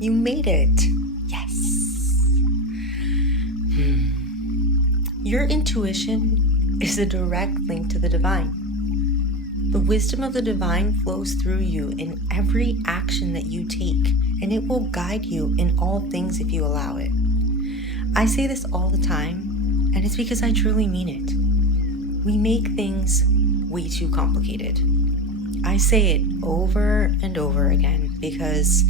You made it. Yes. Your intuition is a direct link to the divine. The wisdom of the divine flows through you in every action that you take, and it will guide you in all things if you allow it. I say this all the time, and it's because I truly mean it. We make things way too complicated. I say it over and over again because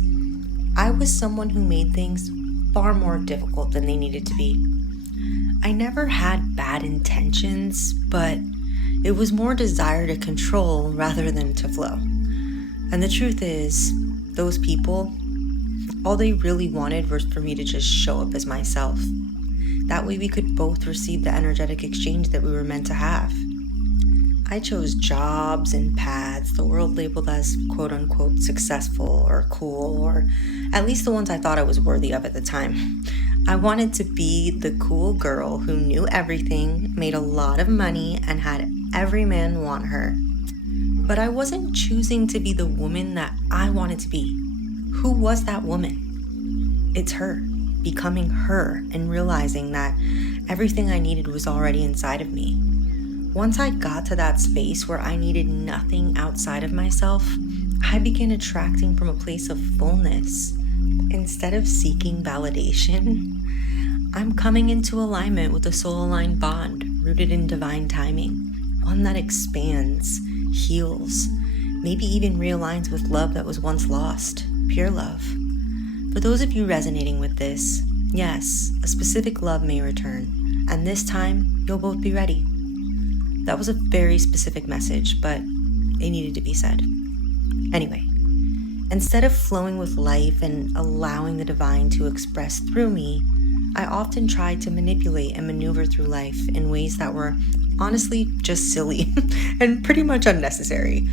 I was someone who made things far more difficult than they needed to be. I never had bad intentions, but it was more desire to control rather than to flow. And the truth is, those people, all they really wanted was for me to just show up as myself. That way we could both receive the energetic exchange that we were meant to have. I chose jobs and paths the world labeled as quote-unquote successful or cool, or at least the ones I thought I was worthy of at the time. I wanted to be the cool girl who knew everything, made a lot of money, and had every man want her. But I wasn't choosing to be the woman that I wanted to be. Who was that woman? It's her, becoming her and realizing that everything I needed was already inside of me. Once I got to that space where I needed nothing outside of myself, I began attracting from a place of fullness. Instead of seeking validation, I'm coming into alignment with a soul-aligned bond rooted in divine timing, one that expands, heals, maybe even realigns with love that was once lost, pure love. For those of you resonating with this, yes, a specific love may return, and this time you'll both be ready. That was a very specific message, but it needed to be said. Anyway, instead of flowing with life and allowing the divine to express through me, I often tried to manipulate and maneuver through life in ways that were honestly just silly and pretty much unnecessary.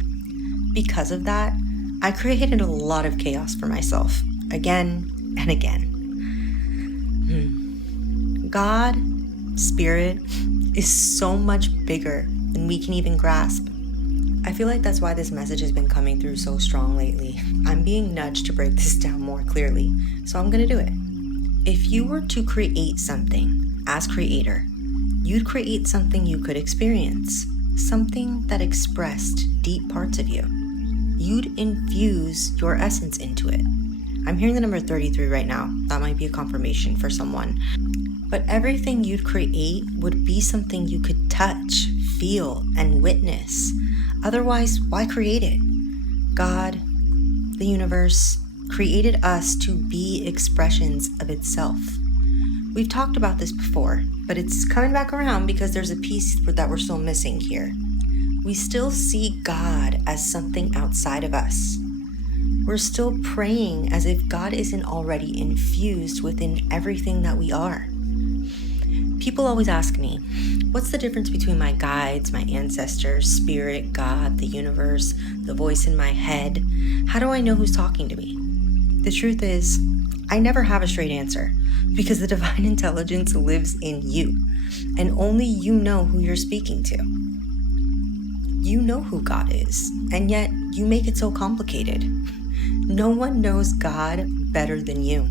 Because of that, I created a lot of chaos for myself, again and again. God, Spirit, is so much bigger than we can even grasp. I feel like that's why this message has been coming through so strong lately. I'm being nudged to break this down more clearly, so I'm gonna do it. If you were to create something as creator, you'd create something you could experience, something that expressed deep parts of you. You'd infuse your essence into it. I'm hearing the number 33 right now. That might be a confirmation for someone. But everything you'd create would be something you could touch, feel, and witness. Otherwise, why create it? God, the universe, created us to be expressions of itself. We've talked about this before, but it's coming back around because there's a piece that we're still missing here. We still see God as something outside of us. We're still praying as if God isn't already infused within everything that we are. People always ask me, what's the difference between my guides, my ancestors, spirit, God, the universe, the voice in my head? How do I know who's talking to me? The truth is, I never have a straight answer because the divine intelligence lives in you, and only you know who you're speaking to. You know who God is, and yet you make it so complicated. No one knows God better than you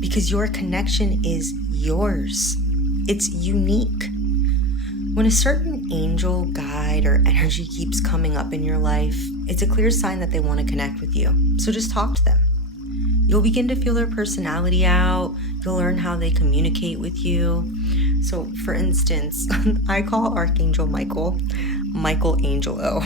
because your connection is yours. It's unique. When a certain angel, guide, or energy keeps coming up in your life, it's a clear sign that they want to connect with you. So just talk to them. You'll begin to feel their personality out. You'll learn how they communicate with you. So for instance, I call Archangel Michael Angelo.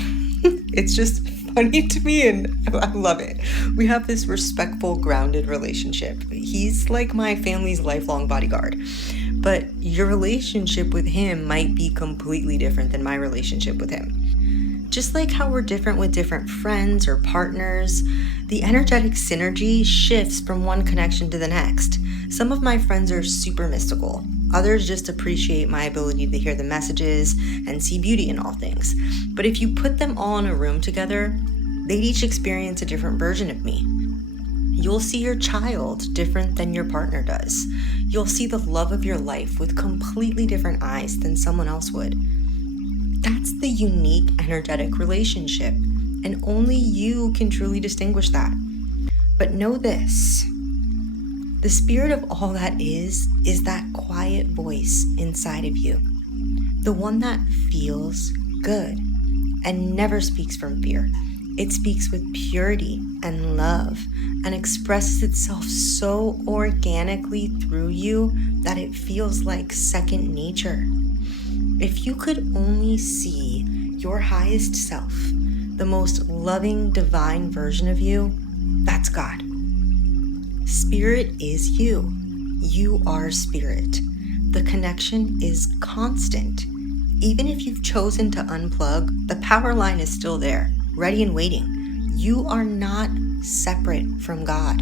It's just funny to me and I love it. We have this respectful, grounded relationship. He's like my family's lifelong bodyguard. But your relationship with him might be completely different than my relationship with him. Just like how we're different with different friends or partners, the energetic synergy shifts from one connection to the next. Some of my friends are super mystical. Others just appreciate my ability to hear the messages and see beauty in all things. But if you put them all in a room together, they'd each experience a different version of me. You'll see your child different than your partner does. You'll see the love of your life with completely different eyes than someone else would. That's the unique energetic relationship, and only you can truly distinguish that. But know this, The spirit of all that is that quiet voice inside of you. The one that feels good and never speaks from fear. It speaks with purity and love and expresses itself so organically through you that it feels like second nature. If you could only see your highest self, the most loving, divine version of you, that's God. Spirit is you. You are spirit. The connection is constant. Even if you've chosen to unplug, the power line is still there, ready and waiting. You are not separate from God.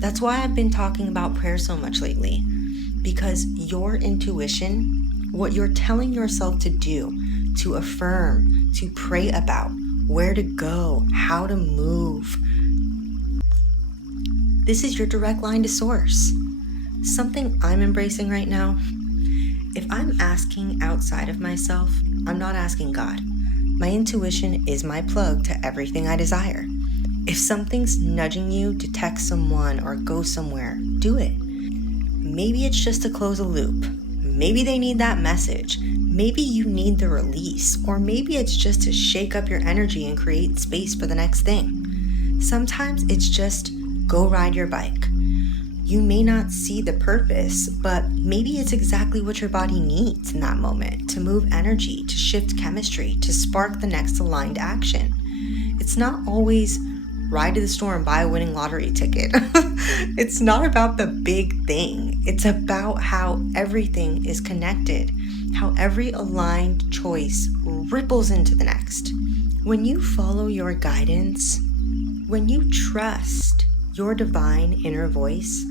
That's why I've been talking about prayer so much lately, because your intuition, what you're telling yourself to do, to affirm, to pray about, where to go, how to move, this is your direct line to source. Something I'm embracing right now. If I'm asking outside of myself, I'm not asking God. My intuition is my plug to everything I desire. If something's nudging you to text someone or go somewhere, do it. Maybe it's just to close a loop. Maybe they need that message. Maybe you need the release. Or maybe it's just to shake up your energy and create space for the next thing. Sometimes it's just go ride your bike. You may not see the purpose, but maybe it's exactly what your body needs in that moment to move energy, to shift chemistry, to spark the next aligned action. It's not always ride to the store and buy a winning lottery ticket. It's not about the big thing. It's about how everything is connected, how every aligned choice ripples into the next. When you follow your guidance, when you trust your divine inner voice,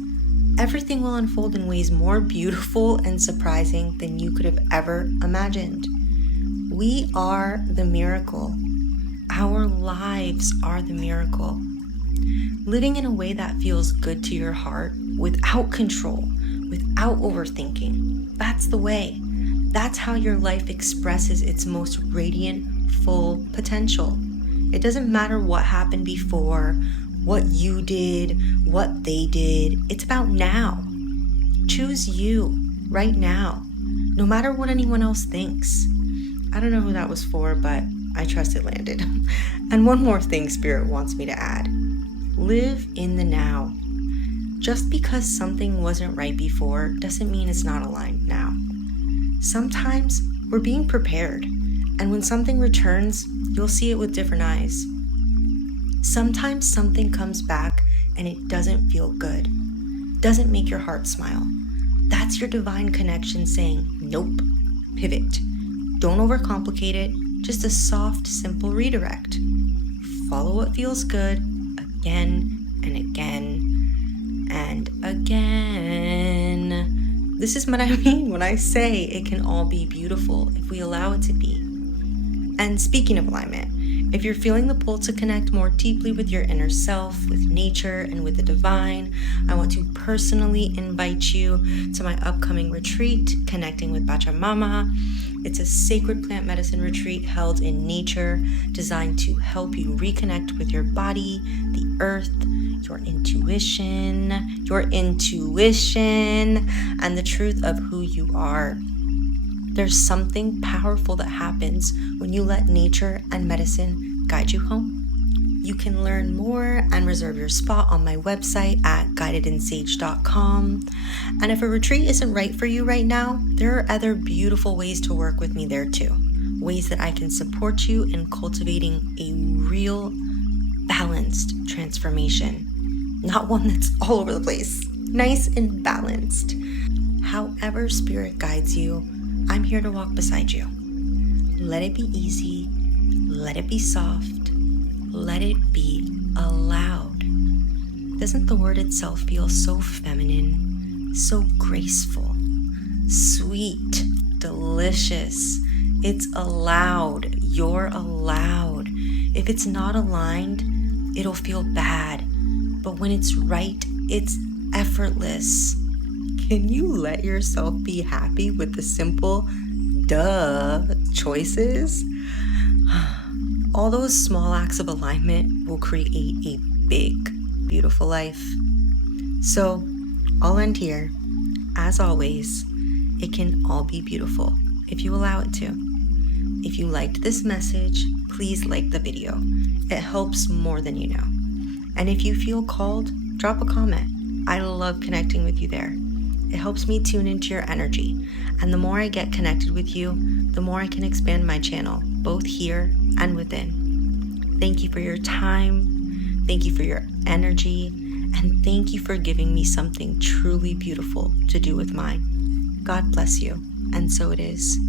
everything will unfold in ways more beautiful and surprising than you could have ever imagined. We are the miracle. Our lives are the miracle. Living in a way that feels good to your heart, without control, without overthinking, that's the way. That's how your life expresses its most radiant, full potential. It doesn't matter what happened before, what you did, what they did. It's about now. Choose you right now, no matter what anyone else thinks. I don't know who that was for, but I trust it landed. And one more thing Spirit wants me to add. Live in the now. Just because something wasn't right before doesn't mean it's not aligned now. Sometimes we're being prepared, and when something returns, you'll see it with different eyes. Sometimes something comes back and it doesn't feel good, doesn't make your heart smile. That's your divine connection saying, nope, pivot. Don't overcomplicate it, just a soft, simple redirect. Follow what feels good again and again and again. This is what I mean when I say it can all be beautiful if we allow it to be. And speaking of alignment, if you're feeling the pull to connect more deeply with your inner self, with nature, and with the divine, I want to personally invite you to my upcoming retreat, Connecting with Pachamama. It's a sacred plant medicine retreat held in nature, designed to help you reconnect with your body, the earth, your intuition, and the truth of who you are. There's something powerful that happens when you let nature and medicine guide you home. You can learn more and reserve your spot on my website at guidedandsage.com. And if a retreat isn't right for you right now, there are other beautiful ways to work with me there too. Ways that I can support you in cultivating a real balanced transformation. Not one that's all over the place. Nice and balanced. However Spirit guides you, I'm here to walk beside you. Let it be easy. Let it be soft. Let it be allowed. Doesn't the word itself feel so feminine, so graceful, sweet, delicious? It's allowed. You're allowed. If it's not aligned, it'll feel bad. But when it's right, it's effortless. Can you let yourself be happy with the simple, choices? All those small acts of alignment will create a big, beautiful life. So I'll end here. As always, it can all be beautiful if you allow it to. If you liked this message, please like the video. It helps more than you know. And if you feel called, drop a comment. I love connecting with you there. It helps me tune into your energy. And the more I get connected with you, the more I can expand my channel, both here and within. Thank you for your time. Thank you for your energy. And thank you for giving me something truly beautiful to do with mine. God bless you. And so it is.